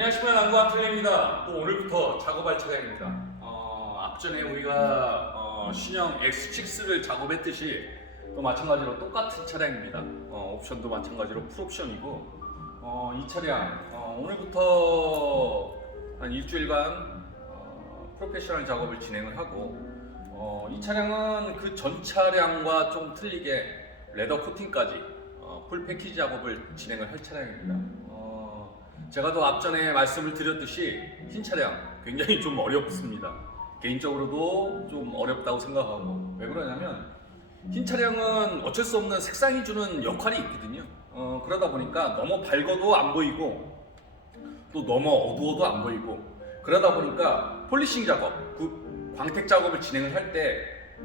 안녕하십니까, 남구한 틀레입니다. 또 오늘부터 작업할 차량입니다. 앞전에 우리가 신형 X6를 작업했듯이 또 마찬가지로 똑같은 차량입니다. 옵션도 마찬가지로 풀옵션이고, 이 차량 오늘부터 한 일주일간 프로페셔널 작업을 진행을 하고, 이 차량은 그 전 차량과 좀 틀리게 레더 코팅까지 풀 패키지 작업을 진행을 할 차량입니다. 제가 또 앞전에 말씀을 드렸듯이 흰 차량 굉장히 좀 어렵습니다. 개인적으로도 좀 어렵다고 생각하고, 왜 그러냐면 흰 차량은 어쩔 수 없는 색상이 주는 역할이 있거든요. 그러다 보니까 너무 밝아도 안 보이고 또 너무 어두워도 안 보이고, 그러다 보니까 폴리싱 작업, 광택 작업을 진행을 할 때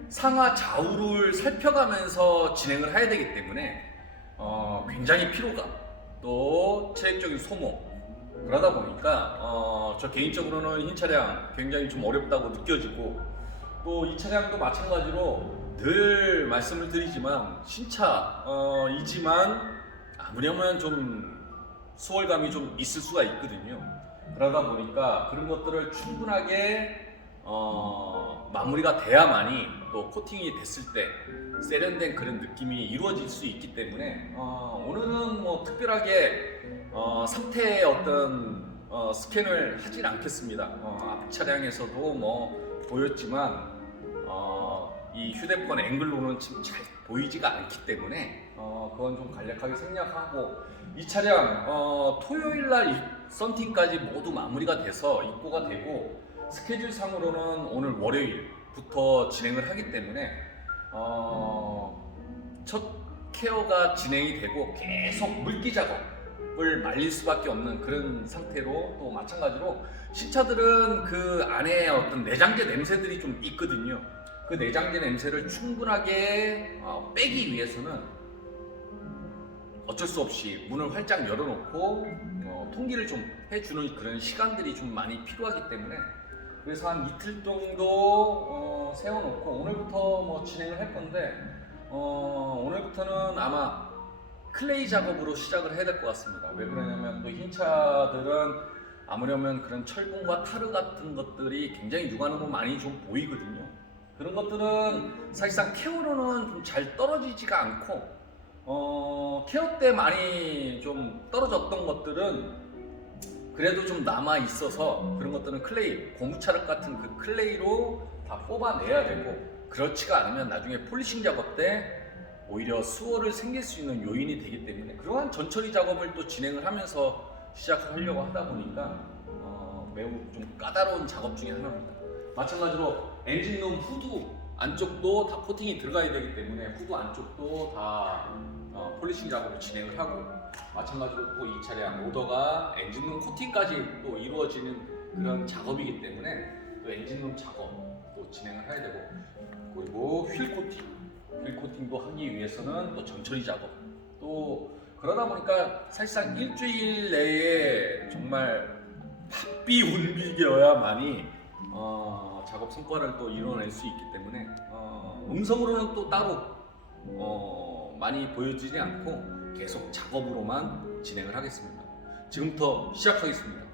상하 좌우를 살펴가면서 진행을 해야 되기 때문에 굉장히 피로감, 또 체력적인 소모, 그러다 보니까 저 개인적으로는 흰 차량 굉장히 좀 어렵다고 느껴지고, 또 이 차량도 마찬가지로 늘 말씀을 드리지만 신차이지만 아무려면 좀 수월감이 좀 있을 수가 있거든요. 그러다 보니까 그런 것들을 충분하게 마무리가 돼야만이 또 코팅이 됐을 때 세련된 그런 느낌이 이루어질 수 있기 때문에 오늘은 뭐 특별하게 상태의 어떤 스캔을 하진 않겠습니다. 앞 차량에서도 뭐 보였지만 이 휴대폰 앵글로는 지금 잘 보이지가 않기 때문에 그건 좀 간략하게 생략하고, 이 차량 토요일날 썬팅까지 모두 마무리가 돼서 입고가 되고, 스케줄 상으로는 오늘 월요일부터 진행을 하기 때문에 첫 케어가 진행이 되고 계속 물기 작업을 말릴 수밖에 없는 그런 상태로, 또 마찬가지로 신차들은 그 안에 어떤 내장재 냄새들이 좀 있거든요. 그 내장재 냄새를 충분하게 빼기 위해서는 어쩔 수 없이 문을 활짝 열어놓고 통기를 좀 해주는 그런 시간들이 좀 많이 필요하기 때문에, 그래서 한 이틀 정도 세워놓고 오늘부터 뭐 진행을 할 건데, 오늘부터는 아마 클레이 작업으로 시작을 해야 될 것 같습니다. 왜 그러냐면 또 흰 차들은 아무려면 그런 철분과 타르 같은 것들이 굉장히 육안으로 많이 좀 보이거든요. 그런 것들은 사실상 케어로는 좀 잘 떨어지지가 않고, 케어 때 많이 좀 떨어졌던 것들은 그래도 좀 남아 있어서 그런 것들은 클레이, 고무차륵 같은 그 클레이로 다 뽑아내야 되고, 그렇지가 않으면 나중에 폴리싱 작업 때 오히려 수월을 생길 수 있는 요인이 되기 때문에 그러한 전처리 작업을 또 진행을 하면서 시작을 하려고 하다 보니까 매우 좀 까다로운 작업 중에 하나입니다. 마찬가지로 엔진룸 후드 안쪽도 다 코팅이 들어가야 되기 때문에 후드 안쪽도 다 폴리싱 작업을 진행을 하고, 마찬가지로 또 이 차량 오더가 엔진룸 코팅까지 또 이루어지는 그런 작업이기 때문에 또 엔진룸 작업도 진행을 해야 되고, 그리고 휠 코팅도 하기 위해서는 또 전처리 작업, 또 그러다 보니까 사실상 일주일 내에 정말 바삐 움직여야만이 작업 성과를 또 이뤄낼 수 있기 때문에 음성으로는 또 따로 많이 보여지지 않고 계속 작업으로만 진행을 하겠습니다. 지금부터 시작하겠습니다.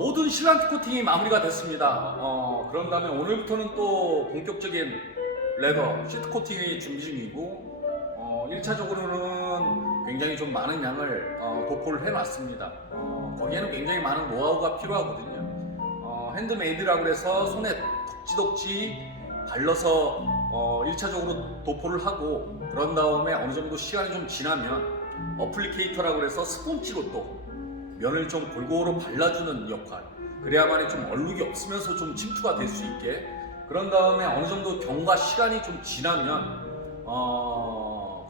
모든 실란트 코팅이 마무리가 됐습니다. 그런 다음에 오늘부터는 또 본격적인 레더 시트 코팅이 준비 중이고 1차적으로는 굉장히 좀 많은 양을 도포를 해놨습니다. 거기에는 굉장히 많은 노하우가 필요하거든요. 핸드메이드라고 해서 손에 덕지덕지 발라서 1차적으로 도포를 하고 그런 다음에 어느 정도 시간이 좀 지나면 어플리케이터라고 해서 스폰지로 또 면을 좀 골고루 발라주는 역할, 그래야만이 좀 얼룩이 없으면서 좀 침투가 될 수 있게, 그런 다음에 어느 정도 경과 시간이 좀 지나면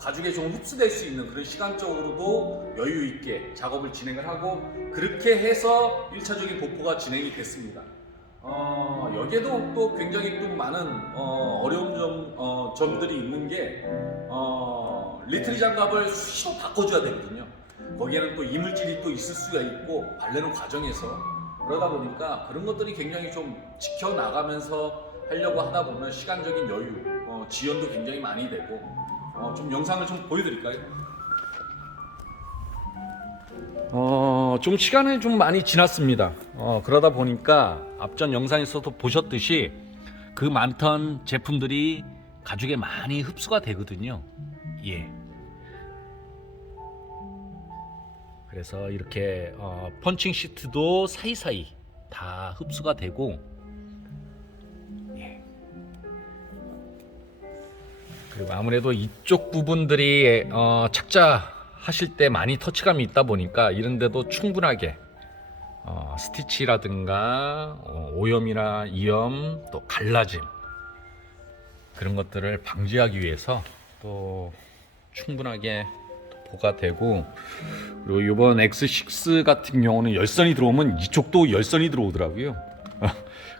가죽에 좀 흡수될 수 있는 그런 시간적으로도 여유 있게 작업을 진행을 하고, 그렇게 해서 1차적인 도포가 진행이 됐습니다. 여기에도 또 굉장히 또 많은 어려운 점들이 있는 게 리트리 장갑을 수시로 바꿔줘야 되거든요. 거기에는 또 이물질이 또 있을 수가 있고 바르는 과정에서, 그러다 보니까 그런 것들이 굉장히 좀 지켜나가면서 하려고 하다 보면 시간적인 여유, 지연도 굉장히 많이 되고, 좀 영상을 좀 보여드릴까요? 좀 시간이 좀 많이 지났습니다. 그러다 보니까 앞전 영상에서도 보셨듯이 그 많던 제품들이 가죽에 많이 흡수가 되거든요. 예. 그래서 이렇게 펀칭 시트도 사이사이 다 흡수가 되고, 예. 그리고 아무래도 이쪽 부분들이 착자하실 때 많이 터치감이 있다 보니까 이런데도 충분하게 스티치라든가 오염이나 이염, 또 갈라짐, 그런 것들을 방지하기 위해서 또 충분하게 보가 되고, 그리고 이번 X6 같은 경우는 열선이 들어오면 이쪽도 열선이 들어오더라고요.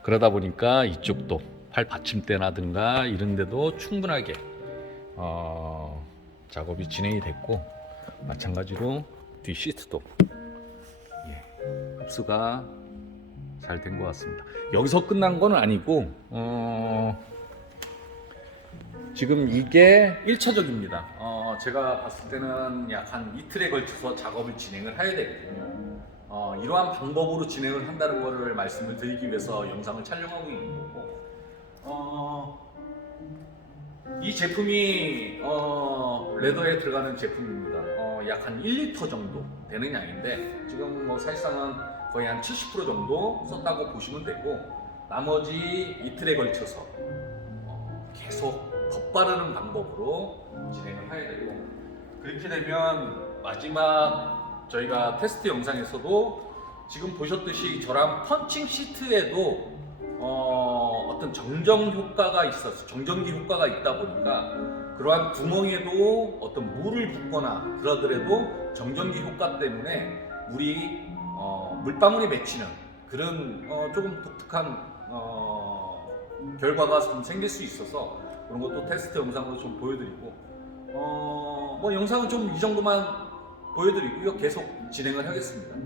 그러다 보니까 이쪽도 팔 받침대라든가 이런 데도 충분하게 작업이 진행이 됐고, 마찬가지로 뒤 시트도 흡수가 잘 된 것 같습니다. 여기서 끝난 건 아니고 지금 이게 1차적입니다. 제가 봤을 때는 약 한 이틀에 걸쳐서 작업을 진행을 해야 되거든요. 이러한 방법으로 진행을 한다는 것을 말씀을 드리기 위해서 영상을 촬영하고 있는 거고, 이 제품이 레더에 들어가는 제품입니다. 약 한 1리터 정도 되는 양인데 지금 뭐 사실상은 거의 한 70% 정도 썼다고 보시면 되고, 나머지 이틀에 걸쳐서 계속 덧바르는 방법으로 진행을 해야 되고, 그렇게 되면 마지막 저희가 테스트 영상에서도 지금 보셨듯이 저랑 펀칭 시트에도 어떤 정정 효과가 있어서, 정전기 효과가 있다 보니까 그러한 구멍에도 어떤 물을 붓거나 그러더라도 정전기 효과 때문에 물방울이 맺히는 그런 조금 독특한 결과가 좀 생길 수 있어서 그런 것도 테스트 영상으로 좀 보여드리고, 뭐 영상은 좀 이 정도만 보여드리고요. 계속 진행을 하겠습니다.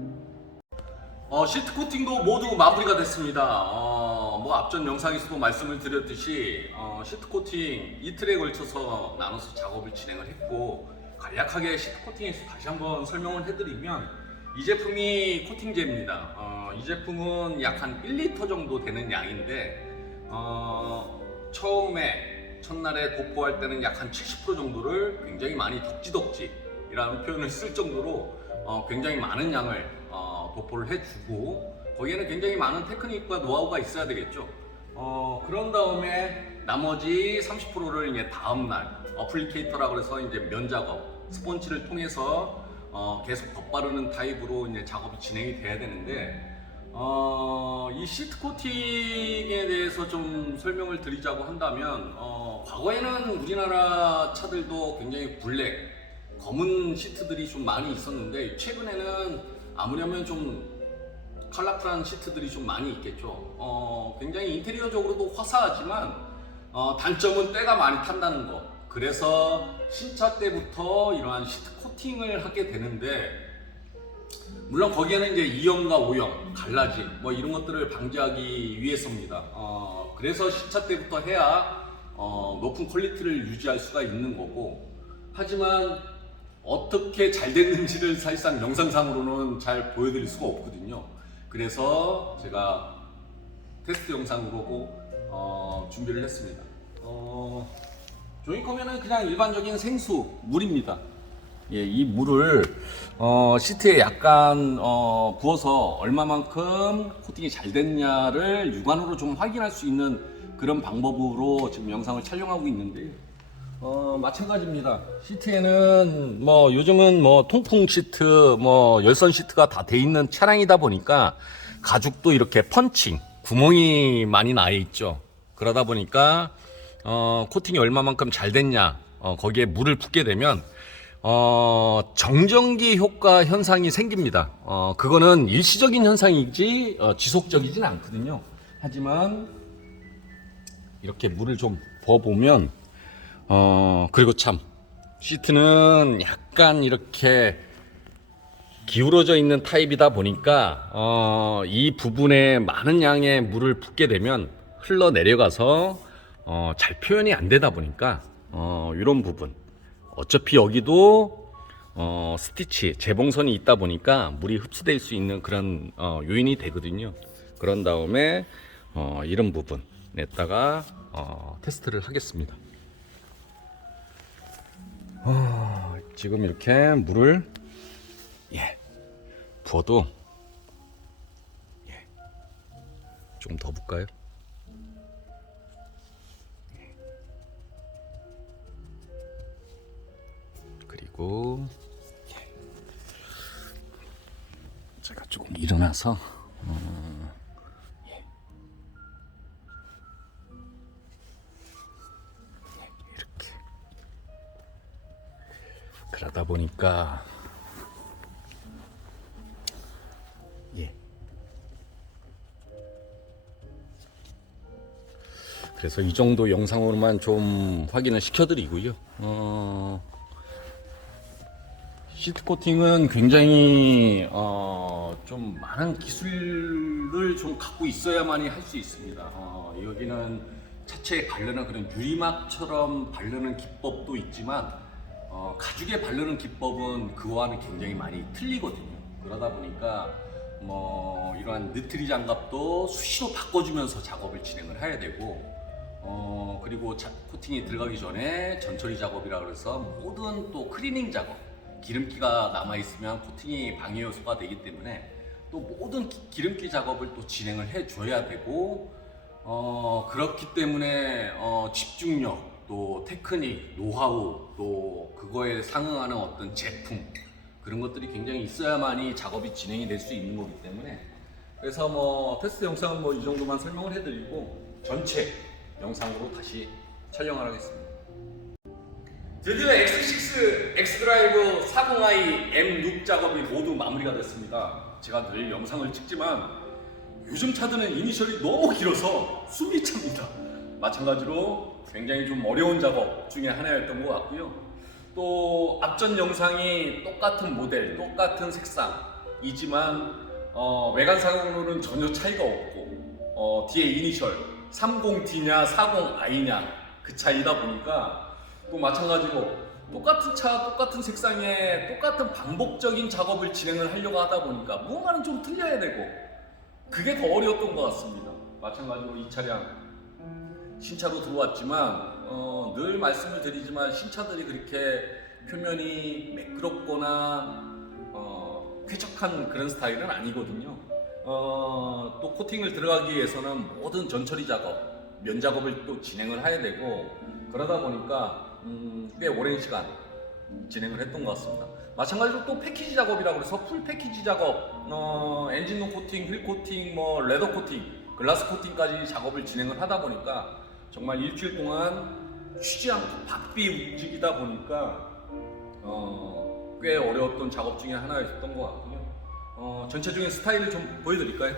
시트 코팅도 모두 마무리가 됐습니다. 뭐 앞전 영상에서도 말씀을 드렸듯이 시트 코팅 이틀에 걸쳐서 나눠서 작업을 진행을 했고, 간략하게 시트 코팅에서 다시 한번 설명을 해드리면, 이 제품이 코팅제입니다. 이 제품은 약 한 1리터 정도 되는 양인데 처음에 첫날에 도포할 때는 약 한 70% 정도를 굉장히 많이 덕지덕지라는 표현을 쓸 정도로 굉장히 많은 양을 도포를 해주고, 거기에는 굉장히 많은 테크닉과 노하우가 있어야 되겠죠. 그런 다음에 나머지 30%를 이제 다음날 어플리케이터라고 해서 이제 면 작업, 스폰지를 통해서 계속 덧바르는 타입으로 이제 작업이 진행이 돼야 되는데, 이 시트 코팅에 대해서 좀 설명을 드리자고 한다면, 과거에는 우리나라 차들도 굉장히 블랙, 검은 시트들이 좀 많이 있었는데, 최근에는 아무려면 좀 컬러풀한 시트들이 좀 많이 있겠죠. 굉장히 인테리어적으로도 화사하지만 단점은 때가 많이 탄다는 거. 그래서 신차 때부터 이러한 시트 코팅을 하게 되는데, 물론 거기에는 이제 이염과 오염, 갈라짐 뭐 이런 것들을 방지하기 위해서입니다. 그래서 신차 때부터 해야 높은 퀄리티를 유지할 수가 있는 거고, 하지만 어떻게 잘 됐는지를 사실상 영상상으로는 잘 보여드릴 수가 없거든요. 그래서 제가 테스트 영상으로 준비를 했습니다. 조이커면은 그냥 일반적인 생수 물입니다. 예, 이 물을 시트에 약간 부어서 얼마만큼 코팅이 잘 됐냐를 육안으로 좀 확인할 수 있는 그런 방법으로 지금 영상을 촬영하고 있는데 마찬가지입니다. 시트에는 뭐 요즘은 뭐 통풍 시트, 뭐 열선 시트가 다 돼 있는 차량이다 보니까 가죽도 이렇게 펀칭 구멍이 많이 나 있죠. 그러다 보니까 코팅이 얼마만큼 잘 됐냐 거기에 물을 붓게 되면 정전기 효과 현상이 생깁니다. 그거는 일시적인 현상이지 지속적이진 않거든요. 하지만 이렇게 물을 좀 부어보면 그리고 참 시트는 약간 이렇게 기울어져 있는 타입이다 보니까 이 부분에 많은 양의 물을 붓게 되면 흘러 내려가서 잘 표현이 안 되다 보니까 이런 부분 어차피 여기도 스티치 재봉선이 있다 보니까 물이 흡수될 수 있는 그런 요인이 되거든요. 그런 다음에 이런 부분에다가 테스트를 하겠습니다. 지금 이렇게 물을 부어도 좀 더 붓까요? 그리고 제가 조금 일어나서 이렇게 그러다 보니까 그래서 이 정도 영상으로만 좀 확인을 시켜드리고요. 시트 코팅은 굉장히 좀 많은 기술을 좀 갖고 있어야만이 할 수 있습니다. 여기는 차체에 바르는 그런 유리막처럼 바르는 기법도 있지만 가죽에 바르는 기법은 그거와는 굉장히 많이 틀리거든요. 그러다 보니까 뭐 이러한 느트리 장갑도 수시로 바꿔주면서 작업을 진행을 해야 되고 그리고 코팅이 들어가기 전에 전처리 작업이라 그래서 모든 또 클리닝 작업 기름기가 남아있으면 코팅이 방해 요소가 되기 때문에 또 모든 기름기 작업을 또 진행을 해 줘야 되고 그렇기 때문에 집중력 또 테크닉 노하우 또 그거에 상응하는 어떤 제품 그런 것들이 굉장히 있어야만이 작업이 진행이 될 수 있는 거기 때문에 그래서 뭐 테스트 영상은 뭐 이 정도만 설명을 해드리고 전체 영상으로 다시 촬영을 하겠습니다. 드디어 X6 X드라이브 40i M 룩 작업이 모두 마무리가 됐습니다. 제가 늘 영상을 찍지만 요즘 차들은 이니셜이 너무 길어서 숨이 찹니다. 마찬가지로 굉장히 좀 어려운 작업 중에 하나였던 것 같고요. 또 앞전 영상이 똑같은 모델, 똑같은 색상이지만 외관상으로는 전혀 차이가 없고 뒤에 이니셜 30D냐 40i냐 그 차이다 보니까 또 마찬가지로 똑같은 차, 똑같은 색상에 똑같은 반복적인 작업을 진행을 하려고 하다 보니까 무언가는 좀 틀려야 되고 그게 더 어려웠던 것 같습니다. 마찬가지로 이 차량 신차로 들어왔지만 늘 말씀을 드리지만 신차들이 그렇게 표면이 매끄럽거나 쾌적한 그런 스타일은 아니거든요. 또 코팅을 들어가기 위해서는 모든 전처리 작업, 면 작업을 또 진행을 해야 되고 그러다 보니까 꽤 오랜 시간 진행을 했던 것 같습니다. 마찬가지로 또 패키지 작업이라고 해서 풀 패키지 작업, 엔진룸 코팅, 휠 코팅, 뭐 레더 코팅, 글라스 코팅까지 작업을 진행을 하다 보니까 정말 일주일 동안 쉬지 않고 바삐 움직이다 보니까 꽤 어려웠던 작업 중에 하나였던 것 같고요. 전체적인 스타일을 좀 보여드릴까요?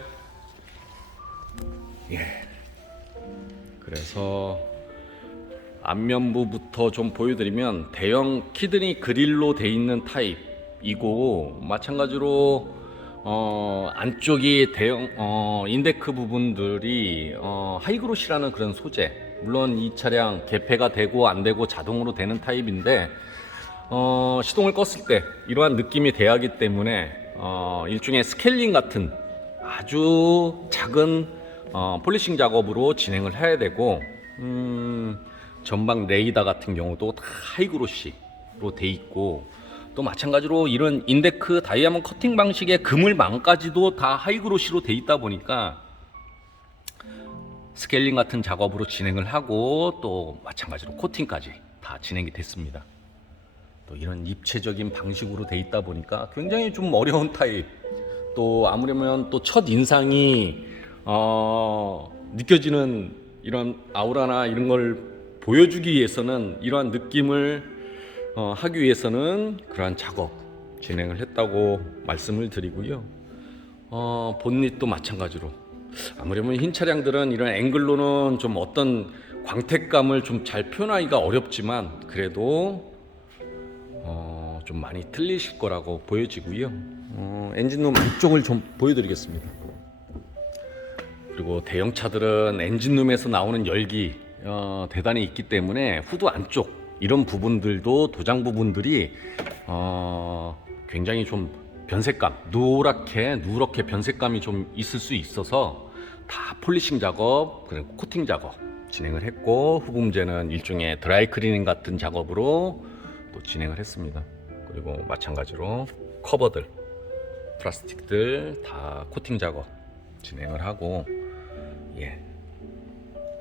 그래서 앞면부부터 좀 보여드리면 대형 키드니 그릴로 돼 있는 타입이고 마찬가지로 안쪽이 대형 인데크 부분들이 하이그로시라는 그런 소재. 물론 이 차량 개폐가 되고 안 되고 자동으로 되는 타입인데 시동을 껐을 때 이러한 느낌이 돼야 하기 때문에 일종의 스케일링 같은 아주 작은 폴리싱 작업으로 진행을 해야 되고, 전방 레이더 같은 경우도 다 하이그로시로 돼 있고, 또 마찬가지로 이런 인데크 다이아몬드 커팅 방식의 그물망까지도 다 하이그로시로 돼 있다 보니까 스케일링 같은 작업으로 진행을 하고, 또 마찬가지로 코팅까지 다 진행이 됐습니다. 또 이런 입체적인 방식으로 돼 있다 보니까 굉장히 좀 어려운 타입, 또 아무려면 또 첫 인상이 느껴지는 이런 아우라나 이런 걸 보여주기 위해서는, 이러한 느낌을 하기 위해서는 그러한 작업 진행을 했다고 말씀을 드리고요. 본닛도 마찬가지로, 아무래도 흰 차량들은 이런 앵글로는 좀 어떤 광택감을 좀 잘 표현하기가 어렵지만, 그래도 좀 많이 틀리실 거라고 보여지고요. 엔진룸 안쪽을 좀 보여드리겠습니다. 그리고 대형차들은 엔진룸에서 나오는 열기 대단히 있기 때문에 후드 안쪽 이런 부분들도, 도장 부분들이 굉장히 좀 변색감, 누렇게 변색감이 좀 있을 수 있어서 다 폴리싱 작업 그리고 코팅 작업 진행을 했고, 흡음재는 일종의 드라이 클리닝 같은 작업으로 또 진행을 했습니다. 그리고 마찬가지로 커버들, 플라스틱들 다 코팅 작업 진행을 하고, 예,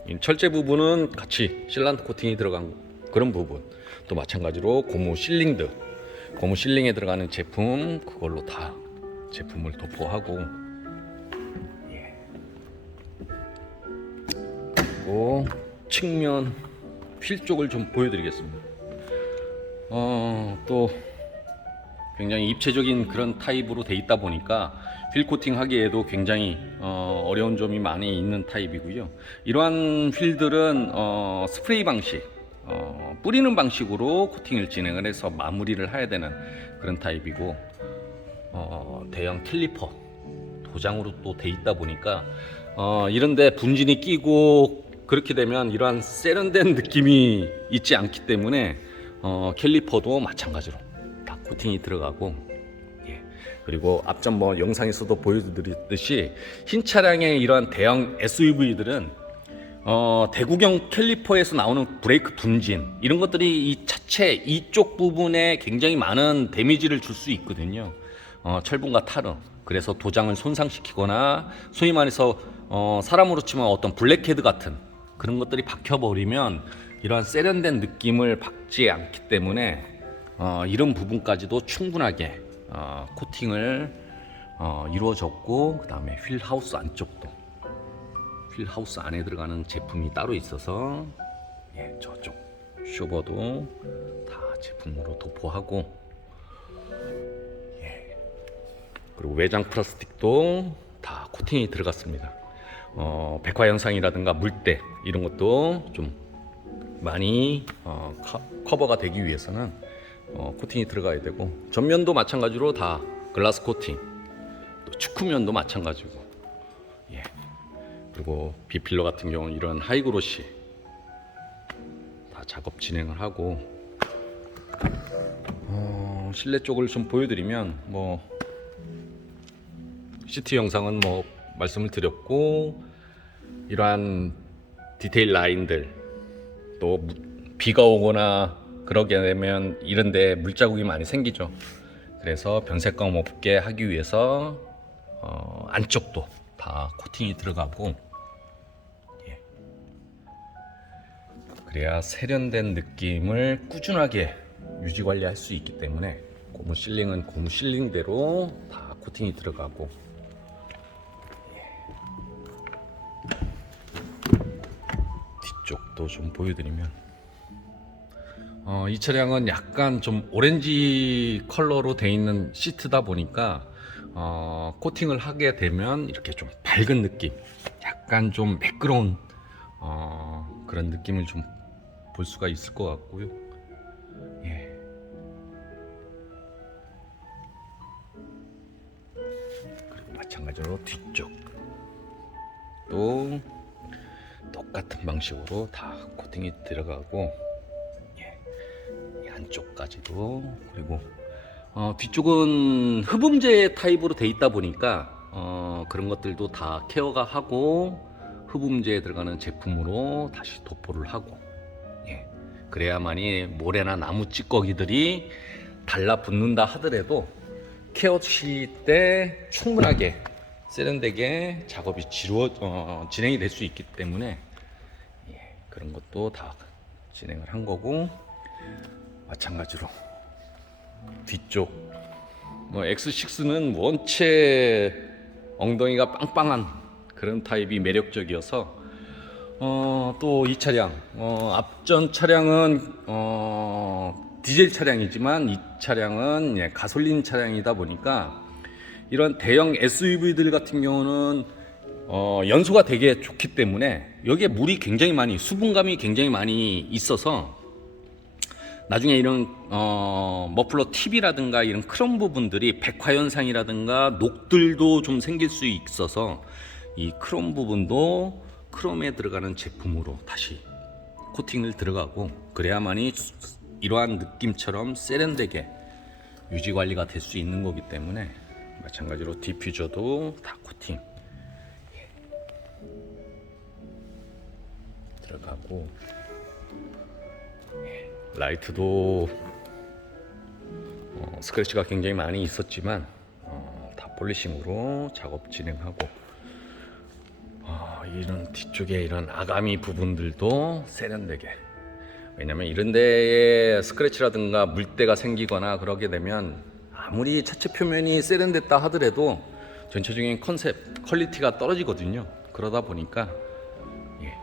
이 철제 부분은 같이 실란트 코팅이 들어간 그런 부분, 또 마찬가지로 고무 실링에 들어가는 제품, 그걸로 다 제품을 도포하고, 예, 그리고 측면 휠 쪽을 좀 보여드리겠습니다. 또 굉장히 입체적인 그런 타입으로 돼 있다 보니까 휠 코팅 하기에도 굉장히 어려운 점이 많이 있는 타입이고요. 이러한 휠들은 스프레이 방식, 뿌리는 방식으로 코팅을 진행을 해서 마무리를 해야 되는 그런 타입이고, 대형 캘리퍼 도장으로 또 돼 있다 보니까 이런데 분진이 끼고 그렇게 되면 이러한 세련된 느낌이 있지 않기 때문에 캘리퍼도 마찬가지로 다 코팅이 들어가고, 예. 그리고 앞전 영상에서도 보여드렸듯이 흰 차량의 이러한 대형 SUV들은 대구경 캘리퍼에서 나오는 브레이크 분진, 이런 것들이 이 차체 이쪽 부분에 굉장히 많은 데미지를 줄 수 있거든요. 철분과 타르, 그래서 도장을 손상시키거나, 소위 말해서 사람으로 치면 어떤 블랙헤드 같은 그런 것들이 박혀버리면 이러한 세련된 느낌을 받지 않기 때문에 이런 부분까지도 충분하게 코팅을 이루어졌고, 그 다음에 휠 하우스 안쪽도, 휠 하우스 안에 들어가는 제품이 따로 있어서, 예, 저쪽 쇼버도 다 제품으로 도포하고, 예, 그리고 외장 플라스틱도 다 코팅이 들어갔습니다. 백화 영상이라든가 물때 이런 것도 좀 많이 커버가 되기 위해서는 코팅이 들어가야 되고, 전면도 마찬가지로 다 글라스 코팅, 또 축구면도 마찬가지고, 예. 그리고 비필러 같은 경우는 이런 하이그로시 다 작업 진행을 하고, 실내 쪽을 좀 보여드리면 시트 영상은 말씀을 드렸고, 이러한 디테일 라인들, 또 비가 오거나 그러게 되면 이런데 물자국이 많이 생기죠. 그래서 변색감 없게 하기 위해서 안쪽도 다 코팅이 들어가고, 예, 그래야 세련된 느낌을 꾸준하게 유지 관리할 수 있기 때문에 고무 실링은 고무 실링대로 다 코팅이 들어가고, 뒤쪽도 좀 보여드리면, 이 차량은 약간 좀 오렌지 컬러로 되어 있는 시트다 보니까 코팅을 하게 되면 이렇게 좀 밝은 느낌, 약간 좀 매끄러운 그런 느낌을 좀 볼 수가 있을 것 같고요. 예. 그리고 마찬가지로 뒤쪽 또 똑같은 방식으로 다 코팅이 들어가고, 예, 이 안쪽까지도. 그리고 뒤쪽은 흡음재 타입으로 돼 있다 보니까 그런 것들도 다 케어가 하고 흡음재에 들어가는 제품으로 다시 도포를 하고, 예, 그래야만이 모래나 나무 찌꺼기들이 달라붙는다 하더라도 케어칠 때 충분하게 세련되게 작업이 진행이 될 수 있기 때문에, 예, 그런 것도 다 진행을 한 거고, 마찬가지로 뒤쪽 X6는 원체 엉덩이가 빵빵한 그런 타입이 매력적이어서 또 이 차량 앞전 차량은 디젤 차량이지만 이 차량은, 예, 가솔린 차량이다 보니까 이런 대형 SUV들 같은 경우는 연소가 되게 좋기 때문에 여기에 물이 굉장히 많이, 수분감이 굉장히 많이 있어서 나중에 이런 머플러 팁이라든가 이런 크롬 부분들이 백화 현상이라든가 녹들도 좀 생길 수 있어서 이 크롬 부분도 크롬에 들어가는 제품으로 다시 코팅을 들어가고, 그래야만이 이러한 느낌처럼 세련되게 유지 관리가 될 수 있는 거기 때문에, 마찬가지로 디퓨저도 다 코팅 들어가고, 라이트도 스크래치가 굉장히 많이 있었지만 다 폴리싱으로 작업 진행하고, 이런 뒤쪽에 이런 아가미 부분들도 세련되게, 왜냐면 이런 데에 스크래치라든가 물때가 생기거나 그러게 되면 아무리 차체 표면이 세련됐다 하더라도 전체적인 컨셉, 퀄리티가 떨어지거든요. 그러다 보니까, 예,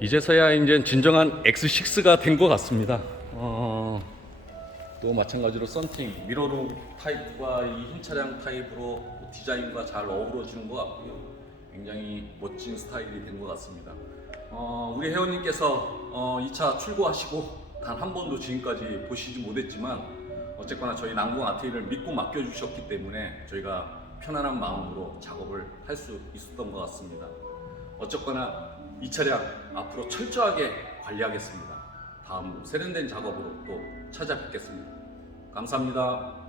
이제서야 이제 진정한 X6가 된 것 같습니다. 또 마찬가지로 썬팅, 미러룩 타입과 이 흰 차량 타입으로 디자인과 잘 어우러지는 것 같고요. 굉장히 멋진 스타일이 된 것 같습니다. 우리 회원님께서 이 차 출고하시고 단 한 번도 지금까지 보시지 못했지만 어쨌거나 저희 난공 아트리를 믿고 맡겨주셨기 때문에 저희가 편안한 마음으로 작업을 할 수 있었던 것 같습니다. 어쨌거나 이 차량 앞으로 철저하게 관리하겠습니다. 다음 세련된 작업으로 또 찾아뵙겠습니다. 감사합니다.